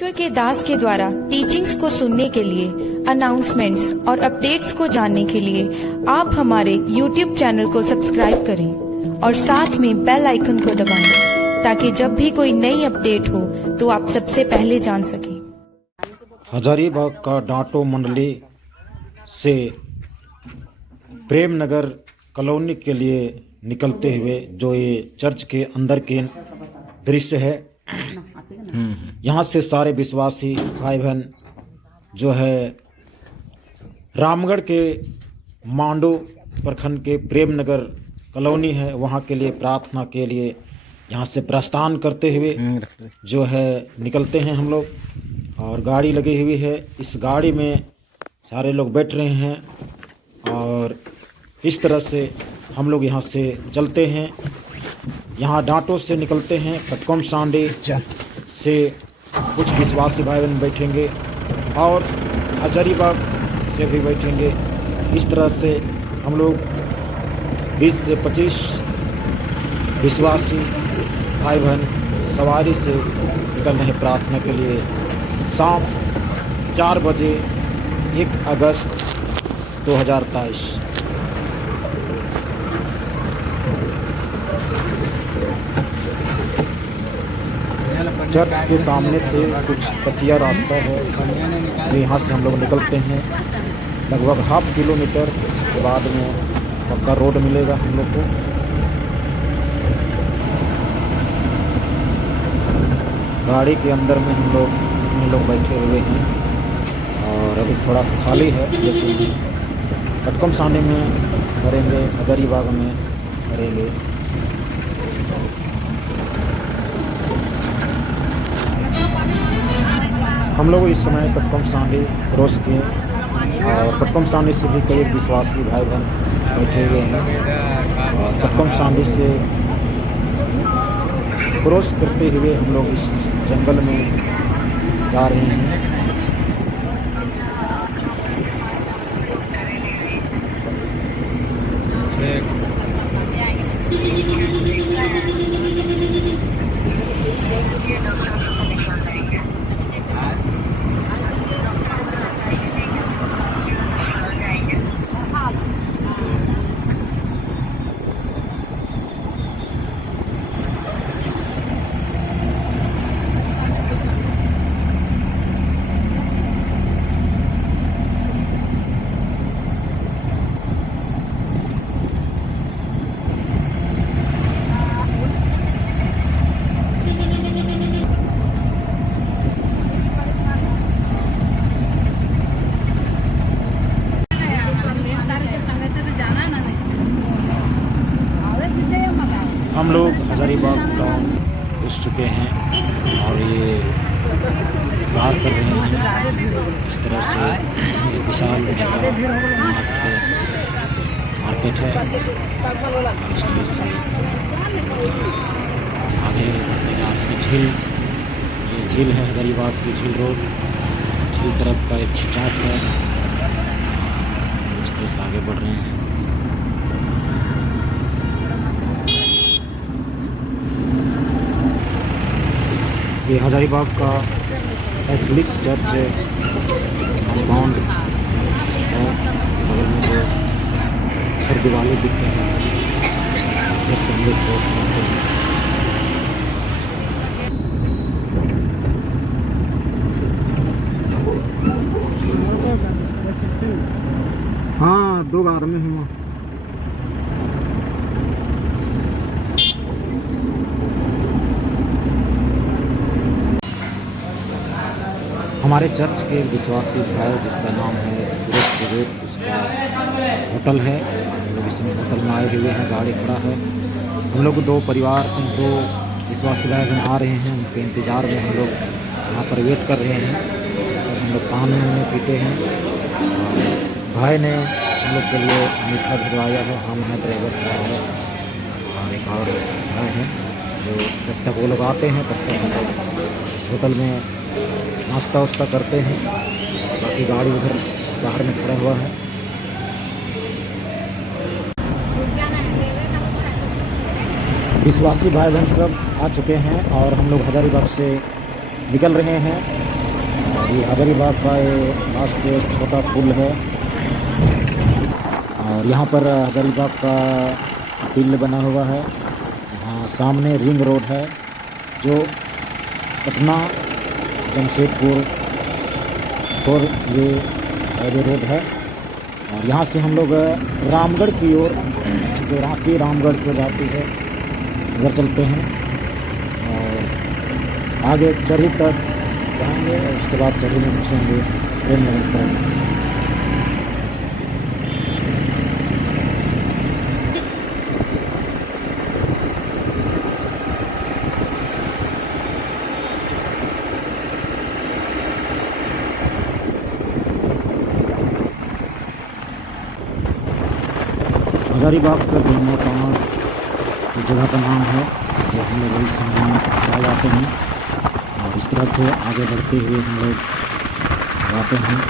ईश्वर के दास के द्वारा टीचिंग्स को सुनने के लिए, अनाउंसमेंट्स और अपडेट्स को जानने के लिए आप हमारे YouTube चैनल को सब्सक्राइब करें और साथ में बेल आइकन को दबाएं ताकि जब भी कोई नई अपडेट हो तो आप सबसे पहले जान सकें। हजारीबाग का डांटो मंडली से प्रेम नगर कॉलोनी के लिए निकलते हुए जो ये चर्च के अंदर के दृश्य है, यहाँ से सारे विश्वासी भाई बहन जो है रामगढ़ के मांडो प्रखंड के प्रेम नगर कॉलोनी है, वहाँ के लिए प्रार्थना के लिए यहाँ से प्रस्थान करते हुए जो है निकलते हैं हम लोग। और गाड़ी लगी हुई है, इस गाड़ी में सारे लोग बैठ रहे हैं और इस तरह से हम लोग यहाँ से चलते हैं। यहाँ डांटो से निकलते हैं, कटकम सांडे से कुछ विश्वासी भाई बहन बैठेंगे और हजारीबाग से भी बैठेंगे। इस तरह से हम लोग 20 से 25 विश्वासी भाई बहन सवारी से निकल रहे हैं प्रार्थना के लिए। शाम 4 बजे 1 अगस्त 2023। चर्च के सामने से कुछ कच्चिया रास्ता है, जो यहाँ से हम लोग निकलते हैं। लगभग ½ किलोमीटर के बाद में पक्का रोड मिलेगा हम लोग को। गाड़ी के अंदर में हम लोग बैठे हुए हैं और अभी थोड़ा खाली है, लेकिन कटकम सांडे में करेंगे, हजारीबाग में करेंगे। हम लोग इस समय कटकम सांडे क्रॉस किए और कटकम सांडे से भी कई विश्वासी भाई बहन बैठे हुए हैं और कटकम सांडे से क्रॉस करते हुए हम लोग इस जंगल में जा रहे हैं। हम लोग हजारीबाग टाउन घुस चुके हैं और ये बाहर कर रहे हैं। इस तरह से विशाल मार्केट है। इस तरह से आगे बढ़ते जा रहे हैं। झील, ये झील है हजारीबाग की झील रोड, झील तरफ का एक चाट है। इस तरह से आगे बढ़ रहे हैं। ये हजारीबाग का कैथोलिक चर्च कंपाउंड है। बगल में जो सर दिवाली दिख रहे हैं, जैसे हम लोग क्रॉस करते हैं। हाँ, 2 गार में हूँ। हमारे चर्च के विश्वासी भाई जिसका नाम है सुरेश विवेक, उसका होटल है। हम लोग इसमें होटल में आए हुए हैं, गाड़ी खड़ा है। हम लोग 2 परिवार 2 विश्वासी भाई आ रहे हैं, उनके इंतज़ार में हम लोग यहाँ पर वेट कर रहे हैं। और हम लोग पानी पीते हैं। भाई ने हम लोग के लिए मीठा भिजवाया है। हम हैं, ड्राइवर साहब है और एक और भाई हैं जो जब तक वो लोग आते हैं तब तक हम लोग इस होटल में नाश्ता वास्ता करते हैं। बाकी गाड़ी उधर बाहर में खड़ा हुआ है। विश्वासी भाई बहन सब आ चुके हैं और हम लोग हजारीबाग से निकल रहे हैं। और ये हजारीबाग का ये लास्ट एक छोटा पुल है और यहाँ पर हजारीबाग का बिल बना हुआ है। यहाँ सामने रिंग रोड है जो पटना जमशेदपुर और ये हाईवे रोड है। और यहाँ से हम लोग रामगढ़ की ओर जो रांची रामगढ़ को जाती है उधर चलते हैं और आगे चरही तक जाएंगे और उसके बाद चरही में घुसेंगे प्रेम नगर तरफ। हजारीबाग का बेलमा टावर जो जगह का नाम है जो हम लोग इस समय पाए जाते हैं और इस तरह से आगे बढ़ते हुए हम लोग जाते हैं।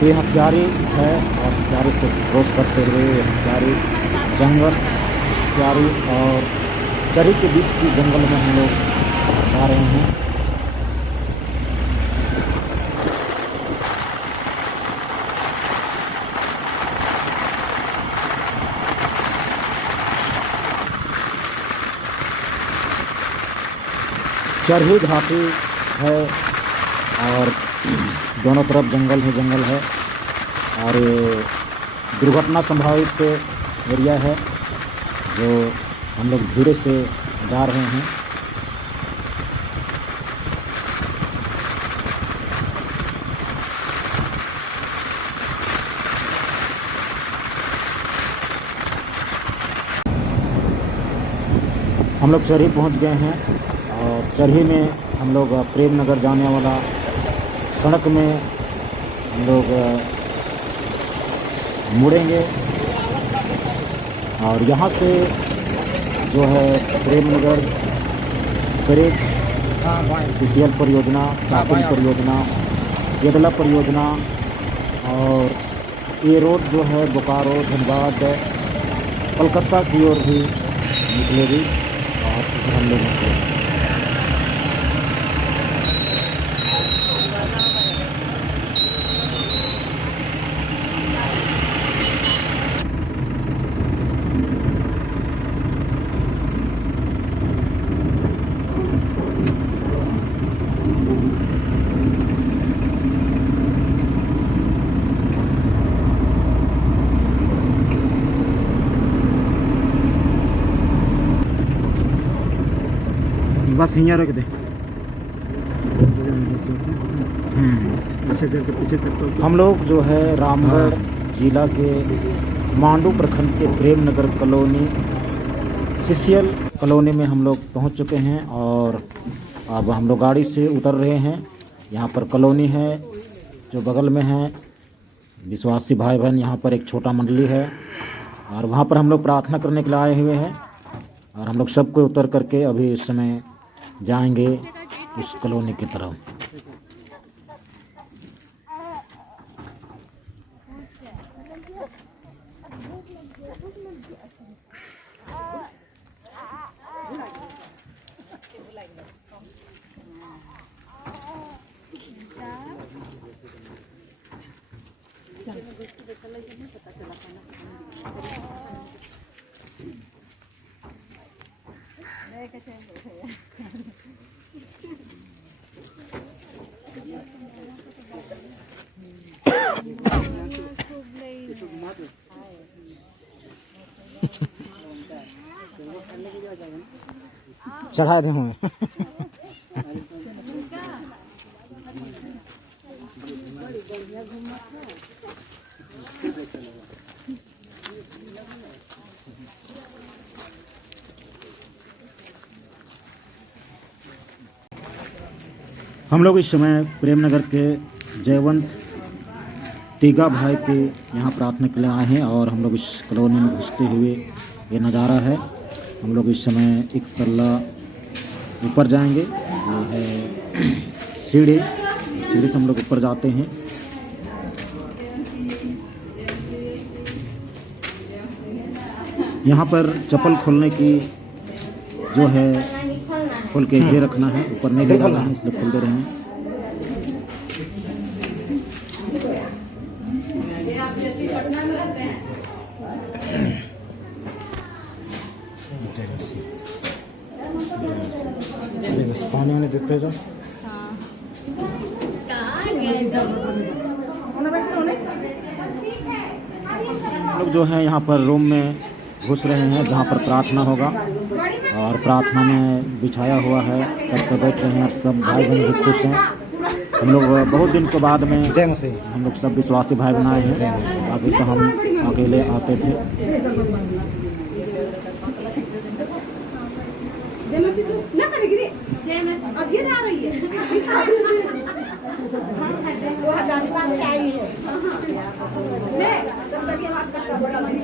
ये हथियारी है और हथियारी से क्रॉस करते हुए हथियारी जंगल हथियारी और चरी के बीच की जंगल में हम लोग जा रहे हैं। चरही घाटी है और दोनों तरफ जंगल है और ये दुर्घटना संभावित एरिया है जो हम लोग धीरे से जा रहे हैं। हम लोग चरही पहुंच गए हैं और चरही में हम लोग प्रेम नगर जाने वाला सड़क में हम लोग मुड़ेंगे और यहाँ से जो है प्रेम नगर ब्रिज सीसीएल परियोजना कापिल परियोजना येदला परियोजना और ये रोड जो है बोकारो धनबाद कोलकाता की ओर भी निकलेगी और इधर हम लोग निकलेंगे। बस यहाँ रख दे। पीछे हम लोग जो है रामगढ़ जिला के मांडू प्रखंड के Prem Nagar colony CCL colony में हम लोग पहुंच चुके हैं और अब हम लोग गाड़ी से उतर रहे हैं। यहाँ पर कॉलोनी है जो बगल में है। विश्वासी भाई बहन यहाँ पर एक छोटा मंडली है और वहाँ पर हम लोग प्रार्थना करने के लिए आए हुए हैं और हम लोग सबको उतर करके अभी इस समय जाएंगे उस कॉलोनी की तरफ। चढ़ा दे हुए हम लोग इस समय प्रेम नगर के जयवंत तीगा भाई के यहाँ प्रार्थना के लिए आए हैं और हम लोग इस कॉलोनी में घुसते हुए ये नज़ारा है हम लोग इस समय एक तल्ला ऊपर जाएंगे। ये है सीढ़ी से हम लोग ऊपर जाते हैं। यहाँ पर चप्पल खोलने की जो है खोल के ये रखना है, ऊपर नहीं डालना है, इसलिए खोल दे रहे हैं। पानी वानी देते जो लोग जो हैं यहाँ पर रूम में घुस रहे हैं जहाँ पर प्रार्थना होगा, और प्रार्थना में बिछाया हुआ है, सब पे बैठ रहे हैं और सब भाई बहन भी खुश हैं। हम लोग बहुत दिन के बाद में जय मसीह हम लोग सब विश्वासी भाई बहन आए हैं। अभी तो हम अकेले आते थे। जय मसीह तू ना करेगी रे। जय मसीह अब ये आ रही है। वो हजारीबाग से आई है। ले तब तक ये हाथ करता बड़ा मनी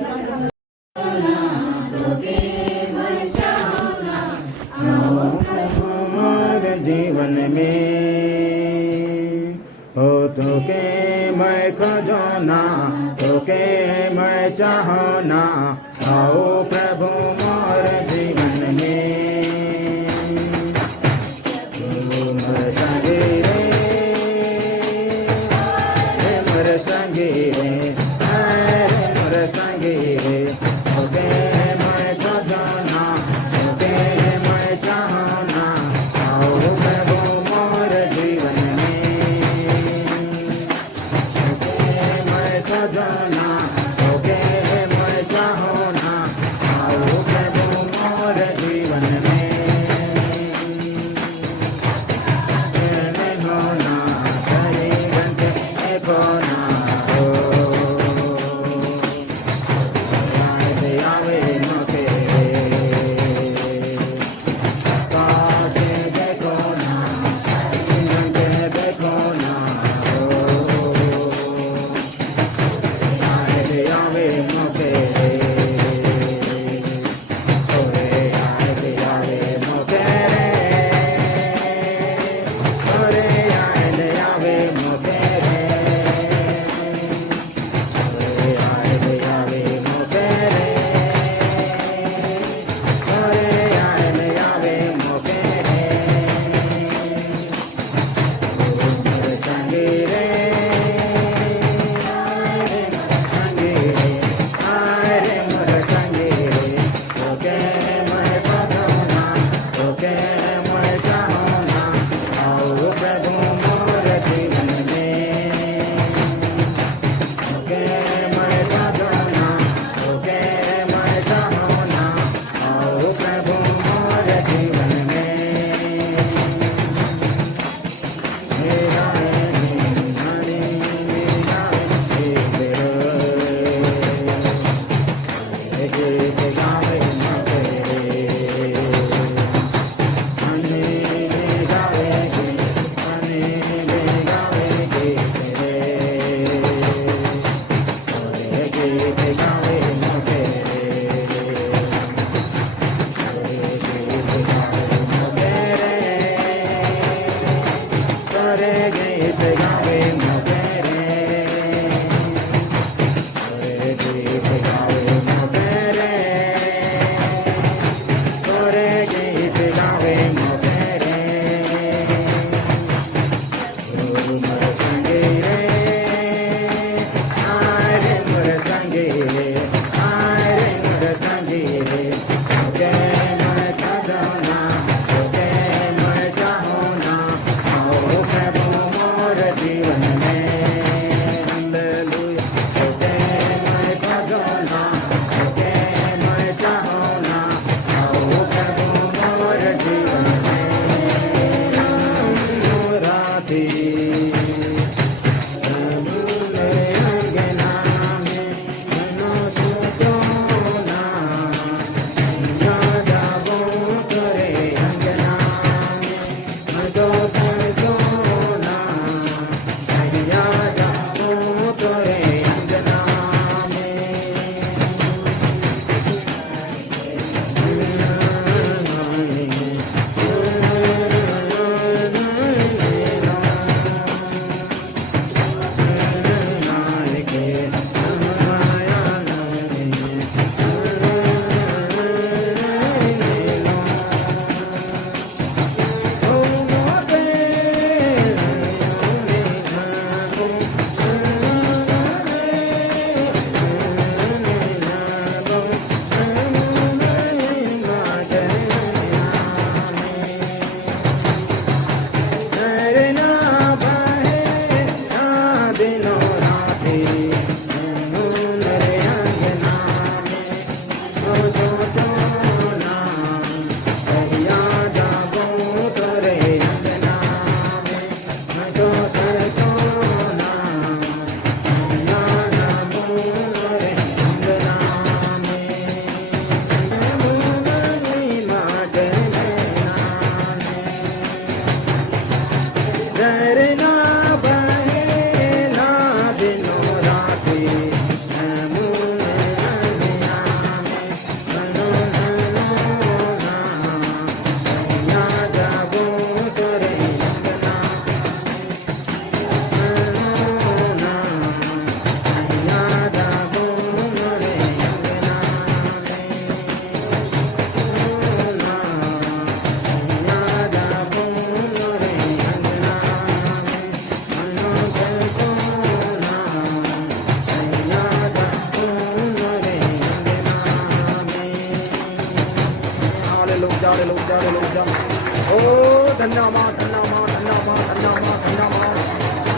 हमारे जीवन में हो तो के मैं खजाना, तो के मैं चाहना, आओ प्रभु मोर जीवन में। ओ धन्यवाद धन्यवाद धन्यवाद धन्यवाद धन्यवाद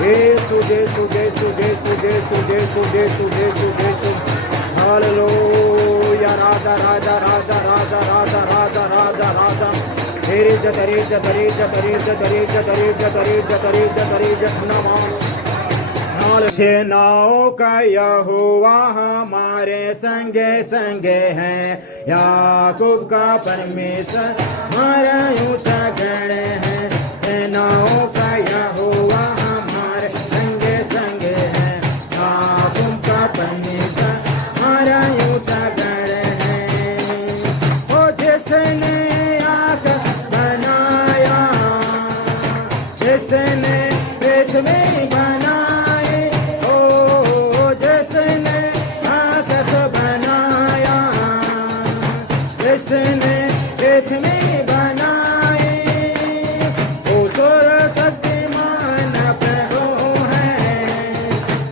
यीशु यीशु यीशु यीशु यीशु यीशु यीशु यीशु यीशु हालेलुया राजा राजा राजा राजा राजा राजा राजा राजा तेरी सेनाओं का यहोवा हमारे संगे संगे है याकूब का परमेश्वर हमारा ऊंचा गढ़ है सेनाओं का यहोवा हमारे संगे संगे है याकूब का परमेश्वर हमारा ऊंचा गढ़ है ओ जिसने आकर बनाया जिसने पृथ्वी बनाए ओ जिसने आकाश बनाया जिसने पृथ्वी बनाए ओ सर्वशक्तिमान प्रभु है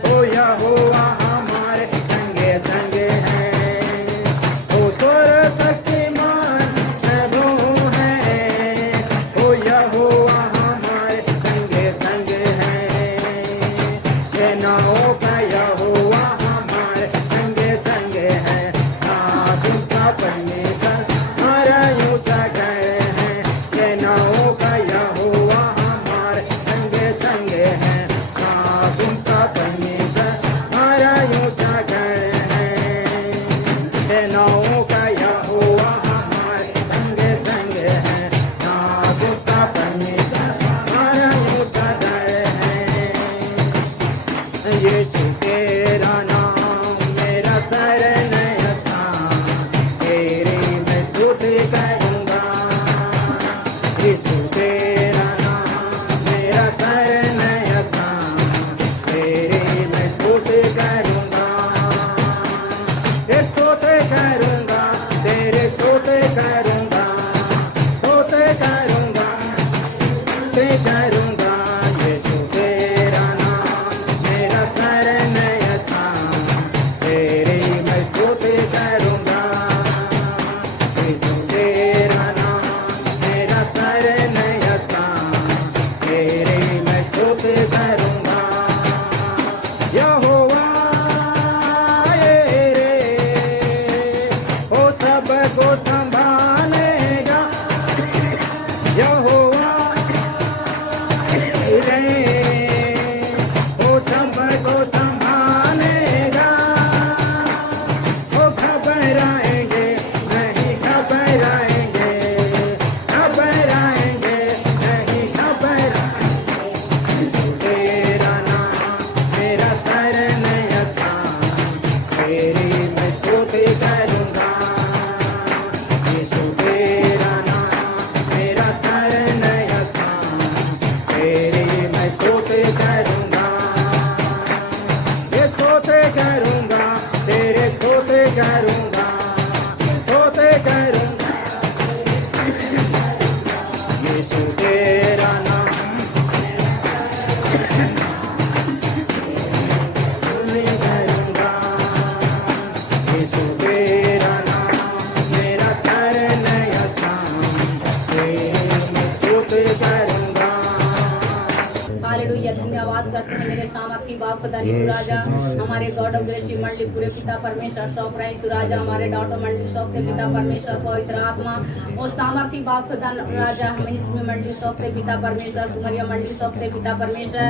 ओ यहोवा हमारे संगे संगे है ओ सर्वशक्तिमान प्रभु है ओ यहोवा हमारे संगे संगे है सेनाओं का यहोवा हमारे संगे संगे है आसुम का परमेश्वर हमारा ऊंचा गढ़ है सेनाओं का यहोवा हमारे संगे संगे है आसुम का परमेश्वर हमारा ऊंचा गढ़ है सेनाओं का यहोवा हमारे संगे संगे है आसुम का परमेश्वर हमारा ऊंचा गढ़ है यीशु तेरा नाम मेरा शरण स्थान तेरी मैं स्तुति करूंगा यीशु तेरा नाम मेरा शरण स्थान तेरी मैं स्तुति करूंगा तेरे स्तुति करूंगा तेरे स्तुति करूंगा स्तुति करूंगा स्तुति करूंगा यीशु तेरा नाम मेरा शरण स्थान तेरी मैं स्तुति करूंगा यीशु तेरा नाम मेरा शरण स्थान तेरी मैं स्तुति करूंगा यहोवा रे ओ सबको संभालेगा यहोवा रे ओ सबको संभालेगा ओ घबराएंगे नहीं घबराएंगे घबराएंगे नहीं घबराएंगे तेरा नाम मेरा शरण स्थान तेरी मैं स्तुति करूंगा यीशु तेरा नाम मेरा शरण स्थान तेरी मैं स्तुति करूंगा ये स्तुति करूंगा तेरे स्तुति करूंगा स्तुति करूंगा यीशु तेरा नाम मैं करूंगा यीशु तेरा नाम मेरा शरण स्थान तेरी मैं स्तुति करूंगा हालेलुया धन्यवाद करते हैं मेरे सामर्थी बाप खुदा यीशु राजा हमारे गॉड ऑफ ग्रेस मंडली पूरे पिता परमेश्वर सौंप रहे यीशु राजा हमारे डॉक्टर मंडली सौंपते पिता परमेश्वर पवित्र आत्मा और सामर्थी बाप खुदा राजा हमें इसमें मंडली सौंपते पिता परमेश्वर कुमरिया मंडली सौंपते पिता परमेश्वर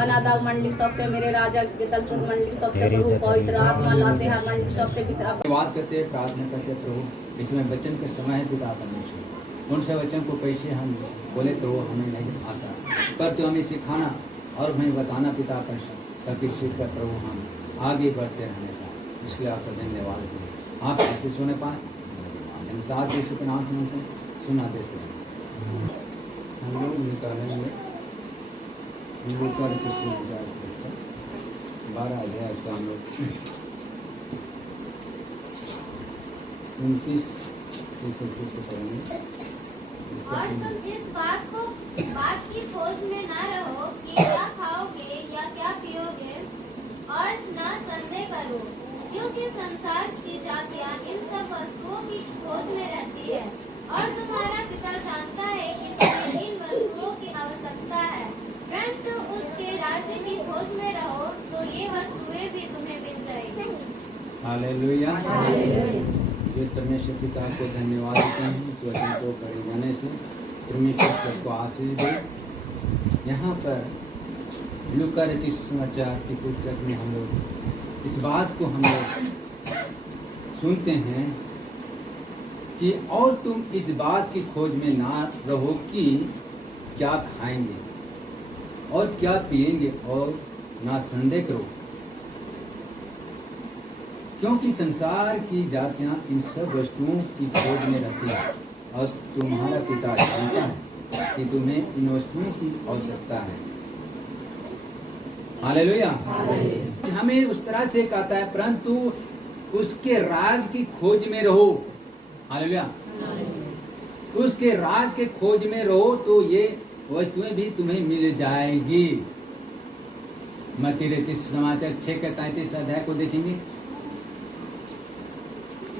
मनादाग मंडली सौंपते मेरे राजा गेतलसुर मंडली सौंपते प्रभु पवित्र आत्मा लाते हर मंडली सौंपते पिता धन्यवाद करते हैं प्रार्थना करते हैं प्रभु इसमें वचन का समय है पिता परमेश्वर उन से वचन को कैसे हम बोले तो वो हमें नहीं आता पर तो हमें सिखाना और हमें बताना पिता परमेश्वर ताकि सीख कर प्रभु हम आगे बढ़ते रहने का इसलिए आपका धन्यवाद करें आप ऐसे सुने पाए हम साथ यीशु के नाम से मांगते हैं सुनाते से हम लोग निकालेंगे लूका 12 अध्याय का हम लोग 29 को पढ़ेंगे और तुम इस बात की खोज में न रहो कि क्या खाओगे या क्या पियोगे और न संदेह करो क्योंकि संसार की जातियां इन सब वस्तुओं की खोज में रहती है और तुम्हारा हालेलुया। जो परमेश्वर पिता को धन्यवाद देते हैं इस वचन को पढ़े जाने से। परमेश्वर सबको आशीष दे। यहाँ पर लूका रचित सुसमाचार की पुस्तक में हम लोग इस बात को हम लोग सुनते हैं कि और तुम इस बात की खोज में ना रहो कि क्या खाएंगे और क्या पिएंगे, और ना संदेह करो, क्योंकि संसार की जातियां इन सब वस्तुओं की खोज में रहती है और तुम्हारा पिता जानता है कि तुम्हें इन वस्तुओं की आवश्यकता है। हालेलुया। हमें उस तरह से कहता है, परंतु उसके राज की खोज में रहो। हालेलुया। उसके राज के खोज में रहो तो ये वस्तुएं भी तुम्हें मिल जाएगी। मत्ती रचित समाचार 6:33 अध्याय को देखेंगे।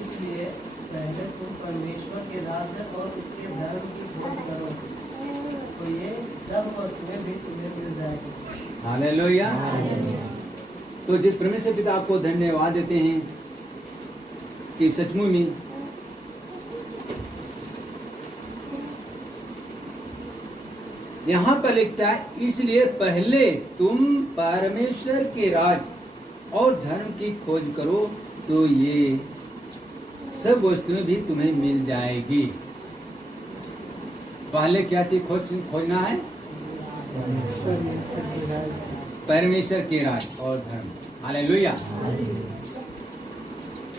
इसलिए पहले तुम परमेश्वर के राज्य और उसके धर्म की खोज करो तो ये सब वस्तुएं भी तुम्हें मिल जाएगी। हालेलुया। तो जिस परमेश्वर पिता आपको धन्यवाद देते हैं कि सचमुच में यहाँ पर लिखता है, इसलिए पहले तुम परमेश्वर के राज और धर्म की खोज करो तो ये सब वस्तुएं भी तुम्हें मिल जाएगी। पहले क्या चीज खोजना है? परमेश्वर के राज और धर्म। हालेलुया।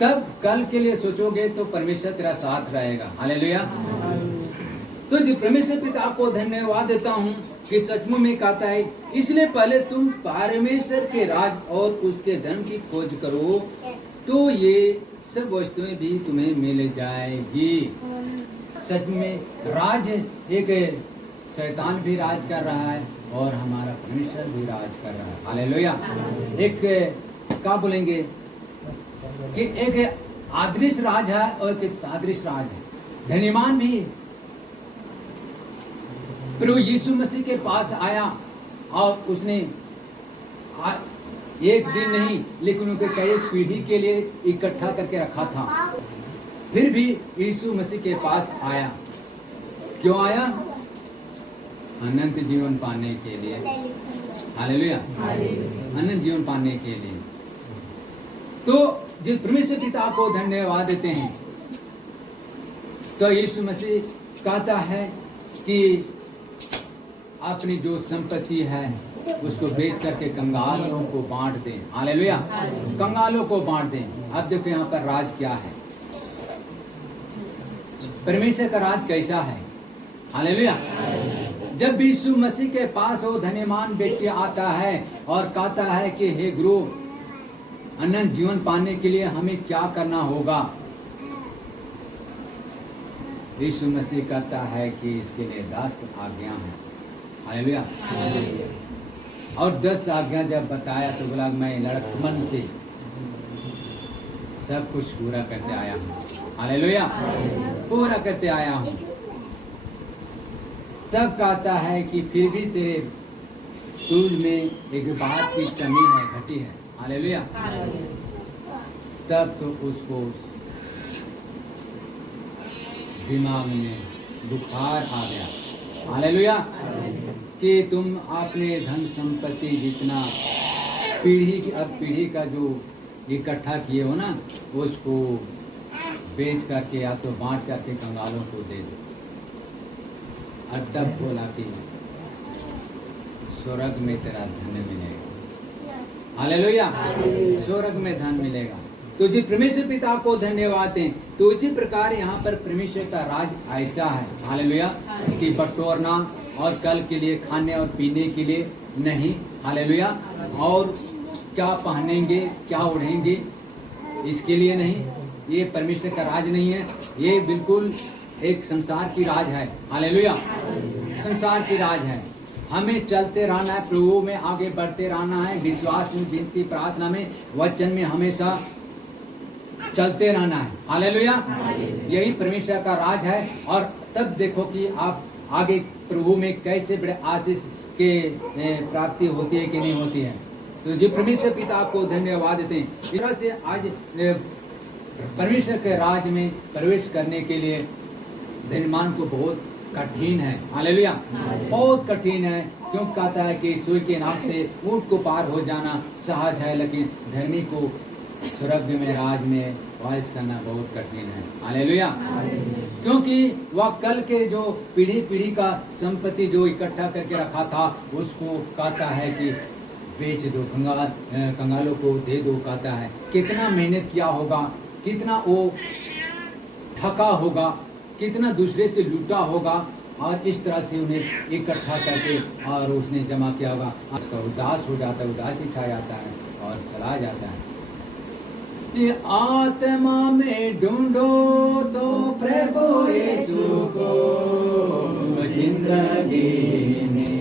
तब कल के लिए सोचोगे तो परमेश्वर तेरा साथ रहेगा। हालेलुया। तो जी परमेश्वर पिता को धन्यवाद देता हूँ कि सचमुच में कहता है, इसलिए पहले तुम परमेश्वर के राज और उसके धर्म की खोज करो तो ये सब वस्तुएं भी तुम्हें मिल जाएगी। सच में राज एक शैतान भी राज कर रहा है और हमारा परमेश्वर भी राज कर रहा है। हालेलुया। एक क्या बोलेंगे कि एक आदर्श राज है और एक सादृश राज है। धन्यवान भी प्रभु यीशु मसीह के पास आया और उसने एक दिन नहीं लेकिन उनके कई पीढ़ी के लिए इकट्ठा करके रखा था। फिर भी यीशु मसीह के पास आया। क्यों आया? अनंत जीवन पाने के लिए। हालेलुया। अनंत जीवन पाने के लिए। तो जिस परमेश्वर पिता को धन्यवाद देते हैं तो यीशु मसीह कहता है कि अपनी जो संपत्ति है उसको बेच करके कंगालों को बांट दें। हालेलुया। कंगालों को बांट दें। अब देखो यहाँ पर राज क्या है, परमेश्वर का राज कैसा है। हालेलुया। जब यीशु मसीह के पास वो धन्यवान व्यक्ति आता है और कहता है कि हे गुरु, अनंत जीवन पाने के लिए हमें क्या करना होगा, यीशु मसीह कहता है कि इसके लिए 10 आज्ञा हैं। हालेलुया। और 10 आज्ञा जब बताया तो बोला मैं लड़कपन से सब कुछ पूरा करते आया हूँ। हालेलुया। पूरा करते आया हूँ। तब कहता है कि फिर भी तेरे तुझ में एक बात की कमी है, घटी है। हालेलुया। तब तो उसको दिमाग में बुखार आ गया। हालेलुया। कि तुम अपने धन संपत्ति जितना पीढ़ी का जो इकट्ठा किए हो ना, उसको बेच करके या तो बांट करके कंगालों को दे दो। और तब बोला कि स्वर्ग में तेरा धन मिलेगा। हालेलुया। स्वर्ग में धन मिलेगा। तो जी परमेश्वर पिता को धन्यवाद दें। तो इसी प्रकार यहाँ पर परमेश्वर का राज ऐसा है। हालेलुया। कि बटोरना और कल के लिए खाने और पीने के लिए नहीं। हालेलुया। और क्या पहनेंगे क्या ओढ़ेंगे इसके लिए नहीं। ये परमेश्वर का राज नहीं है। ये बिल्कुल एक संसार की राज है। हालेलुया। संसार की राज है। हमें चलते रहना है, प्रभु में आगे बढ़ते रहना है, विश्वास में, विनती, प्रार्थना में, वचन में हमेशा चलते रहना है। हालेलुया। यही परमेश्वर का राज है। और तब देखो कि आप आगे प्रभु में कैसे बड़े आशीष के प्राप्ति होती है कि नहीं होती है। तो जी परमेश्वर पिता आपको धन्यवाद देते हैं। इस तरह से आज परमेश्वर के राज में प्रवेश करने के लिए धनवान को बहुत कठिन है। हालेलुया, बहुत कठिन है। क्यों कहता है कि सुई के नाक से ऊंट को पार हो जाना सहज है, लेकिन धर्मी को स्वर्ग में राज में वास करना बहुत कठिन है। हालेलुया, क्योंकि वह कल के जो पीढ़ी पीढ़ी का संपत्ति जो इकट्ठा करके रखा था उसको कहता है कि बेच दो, कंगालों को दे दो। कहता है कितना मेहनत किया होगा, कितना वो थका होगा, कितना दूसरे से लूटा होगा, और इस तरह से उन्हें इकट्ठा करके और उसने जमा किया होगा। उसका उदास हो जाता है, उदासी छा जाता है और चला जाता है। ये आत्मा में ढूंढो तो प्रभु यीशु को जिंदगी में,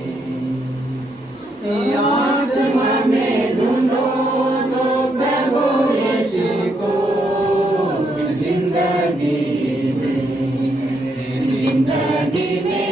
ये आत्मा में ढूंढो तो प्रभु यीशु को जिंदगी में, जिंदगी में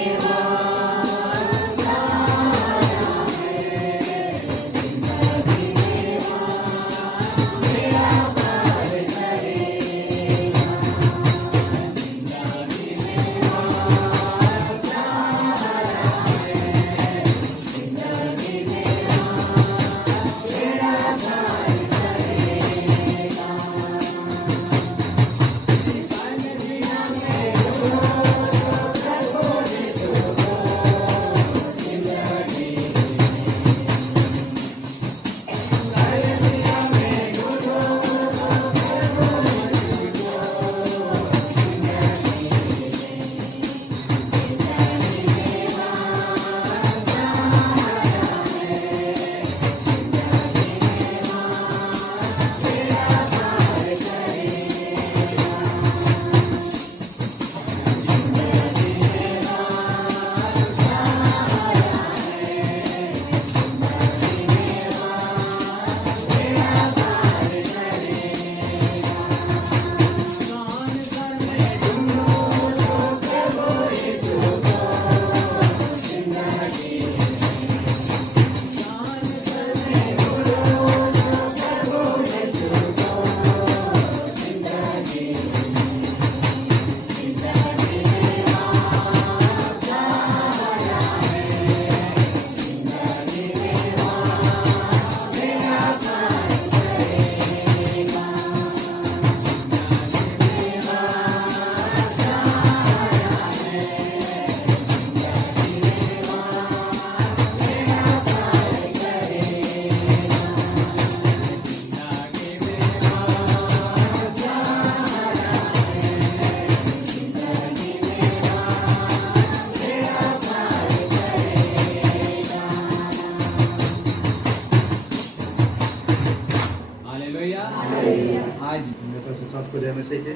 सबको जय मसीह के।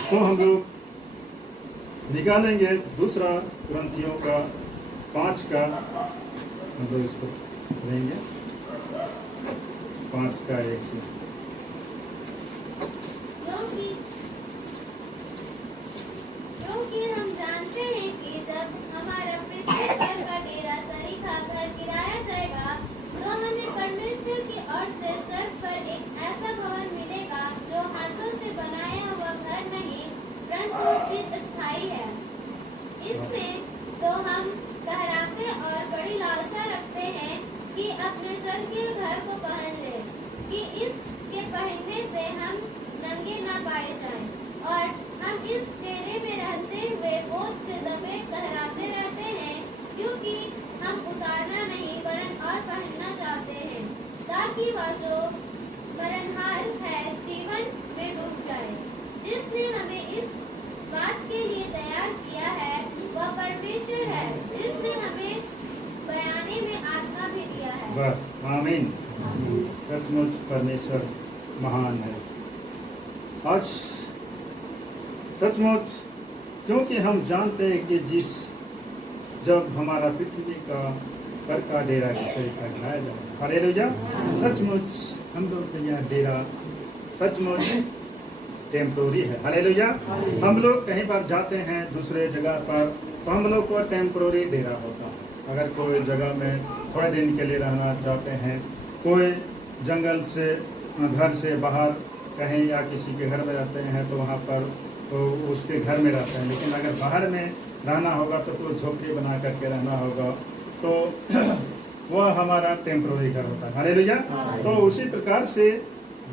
तो हम लोग निकालेंगे दूसरा कुरिन्थियों का 5 का, हम लोग इसको लेंगे 5 का 1 से। क्योंकि हम जानते हैं कि जब हमारा पृथ्वी पर का डेरा सरीखा घर गिराया जाएगा तो हमें परमेश्वर की ओर से स्वर्ग पर एक ऐसा भवन मिलेगा जो हाथों से बनाया हुआ घर नहीं परंतु चिरस्थायी है। इसमें तो हम ठहराते और बड़ी लालसा रखते हैं कि अपने स्वर्गीय घर को पहन ले, कि इसके पहनने से हम नंगे ना पाए जाएं और हम इस डेरे में रहते हुए बोझ से दबे ठहराते रहते हैं, क्योंकि हम उतारना नहीं वरन और पहनना चाहते हैं, ताकि वह जो मरणहार है जीवन में डूब जाए। जिसने हमें इस बात के लिए तैयार किया है वह परमेश्वर है, जिसने हमें बयाने में आत्मा भी दिया है। बस आमीन। सचमुच परमेश्वर महान है। आज सचमुच क्योंकि हम जानते हैं कि जब हमारा पृथ्वी का पर का डेरा की तरीका गिराया जाए, हालेलुया। सचमुच हम लोग का यह डेरा सचमुच टेम्पोरी है, हालेलुया। हम लोग कहीं पर जाते हैं दूसरे जगह पर तो हम लोग को टेम्पोरी डेरा होता है। अगर कोई जगह में थोड़े दिन के लिए रहना चाहते हैं, कोई जंगल से घर से बाहर कहीं या किसी के घर में रहते हैं तो वहाँ पर तो उसके घर में रहते हैं, लेकिन अगर बाहर में रहना होगा तो कोई झोपड़ी बना करके रहना होगा, तो वह हमारा टेम्पररी घर होता है। हालेलुया। तो उसी प्रकार से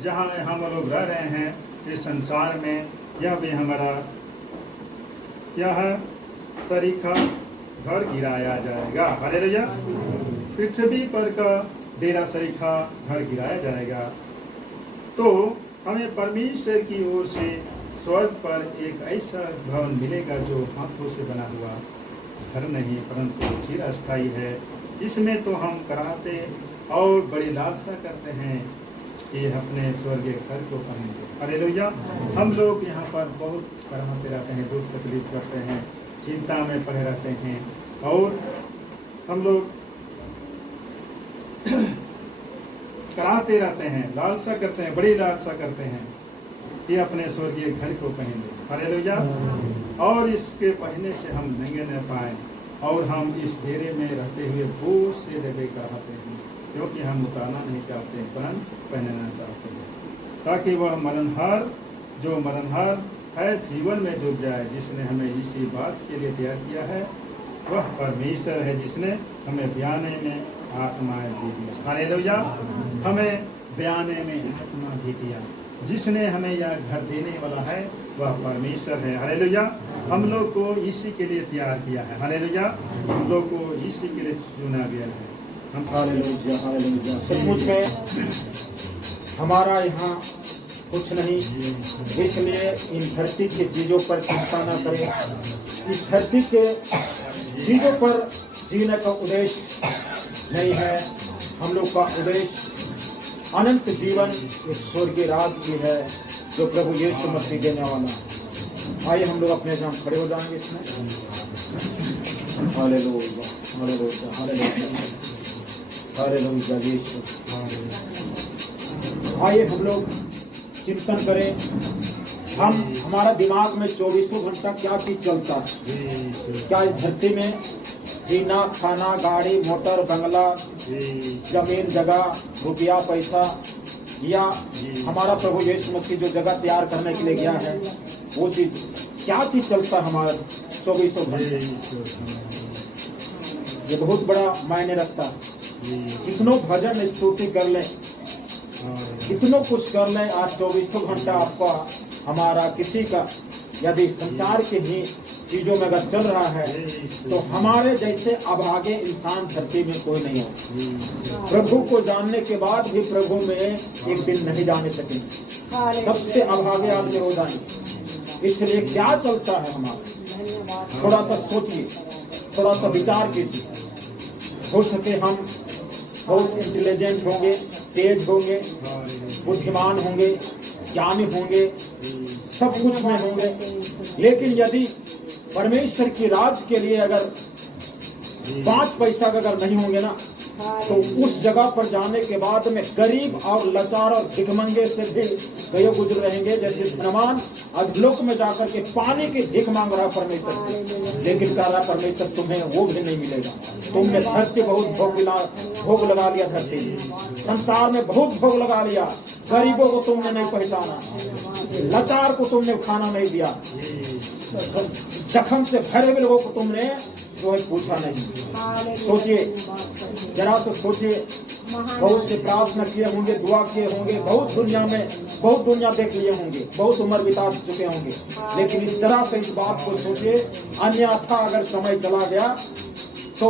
जहाँ हम लोग रह रहे हैं इस संसार में, यह भी हमारा क्या है, सरीखा घर गिराया जाएगा। हालेलुया। पृथ्वी पर का डेरा सरीखा घर गिराया जाएगा। तो हमें परमेश्वर की ओर से स्वर्ग पर एक ऐसा भवन मिलेगा जो हाथों से बना हुआ घर नहीं परंतु चिरस्थायी है। इसमें तो हम कराते और बड़ी लालसा करते हैं कि अपने स्वर्गीय घर को पाएंगे। हालेलुया। हम लोग यहाँ पर बहुत कराते रहते हैं, दुख तकलीफ करते हैं, चिंता में पड़े रहते हैं और हम लोग कराते रहते हैं, लालसा करते हैं, बड़ी लालसा करते हैं कि अपने स्वर्गीय घर को पहने। हालेलुया। और इसके पहने से हम नंगे न पाए और हम इस डेरे में रहते हुए बोझ से दबे कराते हैं, क्योंकि हम उतारना नहीं चाहते परंतु पहनना चाहते हैं, ताकि वह मरणहार जो मरणहार है जीवन में डूब जाए। जिसने हमें इसी बात के लिए तैयार किया है वह परमेश्वर है, जिसने हमें बयाने में आत्माएं दी दिया। हालेलुया। हमें बयाने में आत्मा दी दिया। जिसने हमें यह घर देने वाला है वह परमेश्वर है। हालेलुया। हम लोग को इसी के लिए तैयार किया है। हालेलुया। हम लोग को इसी के लिए चुना गया है। हम हालेलुया। हालेलुया। सचमुच में हमारा यहाँ कुछ नहीं, इसलिए इन धरती की चीज़ों पर चिंता न करें। इस धरती के चीज़ों पर जीने का उद्देश्य नहीं है। हम लोग का उद्देश्य अनंत जीवन इस स्वर्गीय राज की है जो प्रभु यीशु मसीह देने वाला। आइए हम लोग अपने जान खड़े हो जाएंगे इसमें। हालेलुया। हालेलुया। हालेलुया। हालेलुया। यीशु। आइए हम लोग चिंतन करें। हमारा दिमाग में 24 घंटा क्या चीज चलता है? क्या इस धरती में जीना, खाना, गाड़ी, मोटर, बंगला, जमीन, जगह, रुपया, पैसा, या हमारा प्रभु यीशु मसीह जो जगह तैयार करने के लिए गया है वो चीज, क्या चीज चलता है हमारा 24 घंटे? ये बहुत बड़ा मायने रखता है। कितनों भजन स्तुति कर लें, कितनों कुछ कर लें, आज 24 घंटा आपका हमारा किसी का यदि संसार के ही चीजों में अगर चल रहा है तो हमारे जैसे अभागे इंसान धरती में कोई नहीं है। प्रभु को जानने के बाद भी प्रभु में एक दिन नहीं जाने सकेंगे, सबसे अभागे आदमी हो जाएंगे। इसलिए क्या चलता है हमारा, थोड़ा सा सोचिए, थोड़ा सा विचार कीजिए। हो सके हम बहुत इंटेलिजेंट होंगे, तेज होंगे, बुद्धिमान होंगे, ज्ञानी होंगे, सब कुछ में होंगे, लेकिन यदि परमेश्वर की राज के लिए अगर 5 पैसा अगर नहीं होंगे ना, तो उस जगह पर जाने के बाद में गरीब और लाचार और भिखमंगे से भी गए गुजर रहेंगे। जैसे धनवान अधलोक में जाकर के पानी की भीख मांग रहा परमेश्वर से, लेकिन कह रहा परमेश्वर तुम्हें वो भी नहीं मिलेगा। तुमने धरती बहुत भोग लगा लिया, धरती संसार में बहुत भोग लगा लिया, गरीबों को तुमने नहीं पहचाना, लाचार को तुमने खाना नहीं दिया, जख्म से भरे हुए लोगों को तुमने जो है पूछा नहीं। सोचिए, जरा तो सोचिए, बहुत से प्रार्थना किए होंगे, दुआ किए होंगे, बहुत दुनिया देख लिए होंगे, बहुत उम्र बिता चुके होंगे, लेकिन इस तरह से इस बात को सोचिए, अन्यथा अगर समय चला गया तो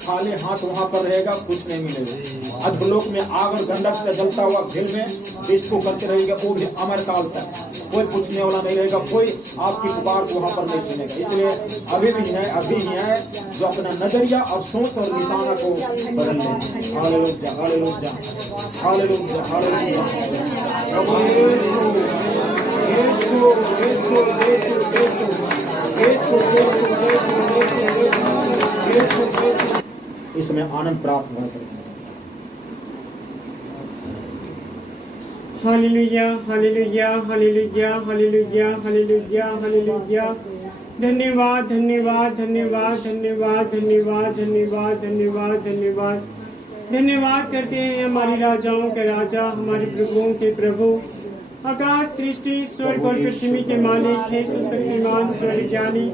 खाली हाथ वहां पर रहेगा, कुछ नहीं मिलेगा। अधोलोक में आग और गंधक से जलता हुआ घिल में इसको करते रहेगा, वो भी अमर काल तक कोई पूछने वाला नहीं रहेगा, कोई आपकी पुकार को वहां पर नहीं सुनेगा। इसलिए अभी ही है जो अपना नजरिया और सोच और निशाना को बदल ले। Hallelujah, hallelujah, hallelujah, hallelujah. इसमें आनंद प्राप्त होता है। Hallelujah, hallelujah, hallelujah, hallelujah, hallelujah, hallelujah. धन्यवाद, धन्यवाद, धन्यवाद, धन्यवाद, धन्यवाद, धन्यवाद, धन्यवाद, धन्यवाद। धन्यवाद करते हैं हमारे राजाओं के राजा, हमारे प्रभुओं के प्रभु, आकाश सृष्टि स्वर्ग और पृथ्वी के मालिक, हे सुशक्तिमान स्वर्ग ज्ञानी,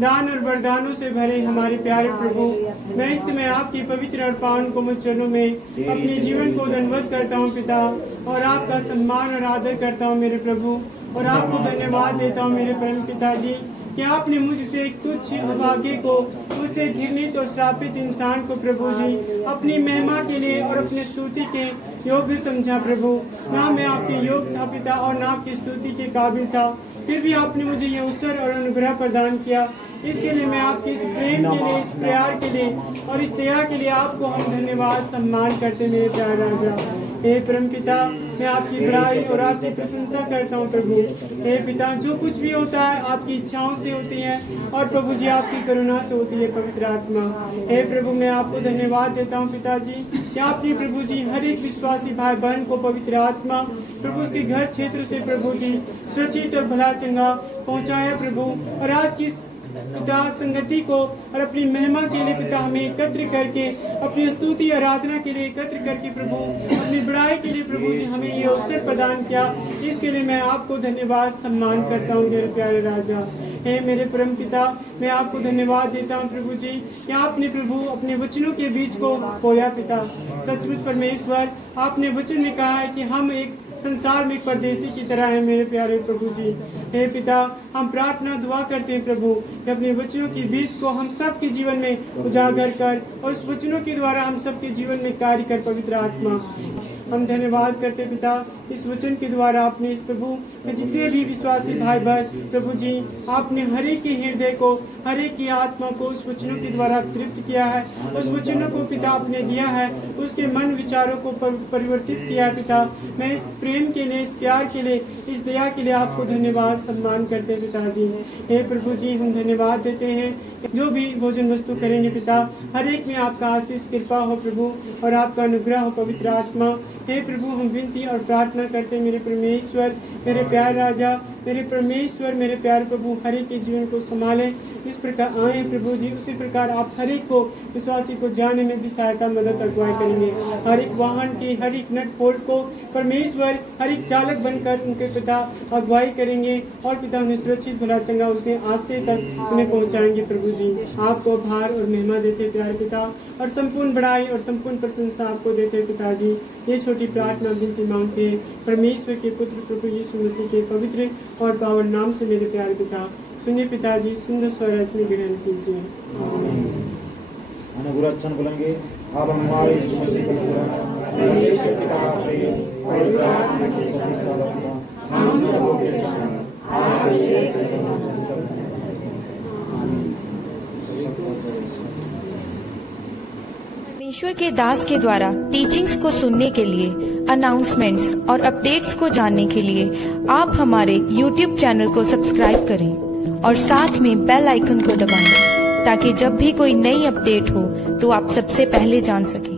दान और वरदानों से भरे हमारे प्यारे प्रभु, मैं इस समय आपके पवित्र और पावन कोमल चरणों में अपने जीवन को दंडवत करता हूँ पिता, और आपका सम्मान और आदर करता हूँ मेरे प्रभु, और आपको धन्यवाद देता हूँ मेरे परम पिताजी कि आपने मुझसे एक तुच्छ अभागे को, उसे घृणित और श्रापित इंसान को प्रभु जी अपनी महिमा के लिए और अपने स्तुति के योग्य समझा प्रभु। ना मैं आपके योग्य था पिता और ना आपकी स्तुति के काबिल था, फिर भी आपने मुझे ये अवसर और अनुग्रह प्रदान किया। इसके लिए मैं आपके इस प्रेम के लिए, इस प्यार के लिए और इस दया के लिए आपको हम धन्यवाद सम्मान करते मेरे प्यारे राजा। हे परम पिता, मैं आपकी बड़ाई और आपकी प्रशंसा करता हूँ प्रभु। हे पिता, जो कुछ भी होता है आपकी इच्छाओं से होती है और प्रभु जी आपकी करुणा से होती है पवित्र आत्मा। हे प्रभु, मैं आपको धन्यवाद देता हूँ पिताजी कि आपने प्रभु जी हर एक विश्वासी भाई बहन को पवित्र आत्मा प्रभु उसके घर क्षेत्र से प्रभु जी सुरक्षित और भला चंगा पहुँचाया प्रभु, और आज की पिता संगति को और अपनी महिमा के लिए पिता हमें एकत्र करके, अपनी स्तुति आराधना के लिए एकत्र करके प्रभु, अपनी बड़ाई के लिए प्रभु जी हमें ये अवसर प्रदान किया। इसके लिए मैं आपको धन्यवाद सम्मान करता हूँ मेरे प्यारे राजा। हे मेरे परम पिता, मैं आपको धन्यवाद देता हूँ प्रभु जी कि आपने प्रभु अपने वचनों के बीच को बोया पिता। सचमुच परमेश्वर, आपने वचन में कहा है कि हम एक संसार में परदेसी की तरह है मेरे प्यारे प्रभु जी। हे पिता, हम प्रार्थना दुआ करते हैं प्रभु कि अपने वचनों के बीच को हम सबके जीवन में उजागर कर और उस वचनों के द्वारा हम सबके जीवन में कार्य कर पवित्र आत्मा। हम धन्यवाद करते पिता, इस वचन के द्वारा आपने इस प्रभु में जितने भी विश्वासी भाई बहन प्रभु जी, आपने हर एक के हृदय को, हर एक की आत्मा को उस वचनों के द्वारा तृप्त किया है। उस वचनों को पिता आपने दिया है, उसके मन विचारों को परिवर्तित किया है पिता। मैं इस प्रेम के लिए, इस प्यार के लिए, इस दया के लिए आपको धन्यवाद सम्मान करते हैं पिताजी। हे प्रभु जी, हम धन्यवाद देते हैं जो भी भोजन वस्तु करेंगे पिता, हर एक में आपका आशीष कृपा हो प्रभु और आपका अनुग्रह हो पवित्र आत्मा। हे प्रभु, हम विनती और प्रार्थना करते हैं मेरे परमेश्वर, मेरे प्यारे राजा, मेरे परमेश्वर, मेरे प्यारे प्रभु, हर एक के जीवन को संभालें। इस प्रकार आए प्रभु जी, उसी प्रकार आप हर एक को, विश्वासी को जाने में भी सहायता मदद अगुवाई करेंगे। हर एक वाहन की, हर एक नट बोल्ट को परमेश्वर हर एक चालक बनकर उनके पिता अगुवाई करेंगे और पिता उन्हें सुरक्षित भला चंगा उसने आज से तक उन्हें पहुंचाएंगे प्रभु जी। आपको भार और महिमा देते प्यारे पिता, और संपूर्ण बड़ाई और संपूर्ण प्रशंसा आपको देते पिताजी। ये छोटी प्रार्थना विनती मांगते हैं परमेश्वर के पुत्र प्रभु यीशु मसीह के पवित्र और पावन नाम से मेरे प्यारे पिता। सुनिए पिताजी, सुंदर स्वराज में ग्रहण कीजिए। अनुग्रह बोलेंगे। अब हमारे यीशु मसीह का परमेश्वर पिता का प्रेम और प्रार्थना की सर्वदा हम सबों के संग आज से परमेश्वर के दास के द्वारा टीचिंग्स को सुनने के लिए, अनाउंसमेंट्स और अपडेट्स को जानने के लिए आप हमारे YouTube चैनल को सब्सक्राइब करें और साथ में बेल आइकन को दबाएं, ताकि जब भी कोई नई अपडेट हो तो आप सबसे पहले जान सकें।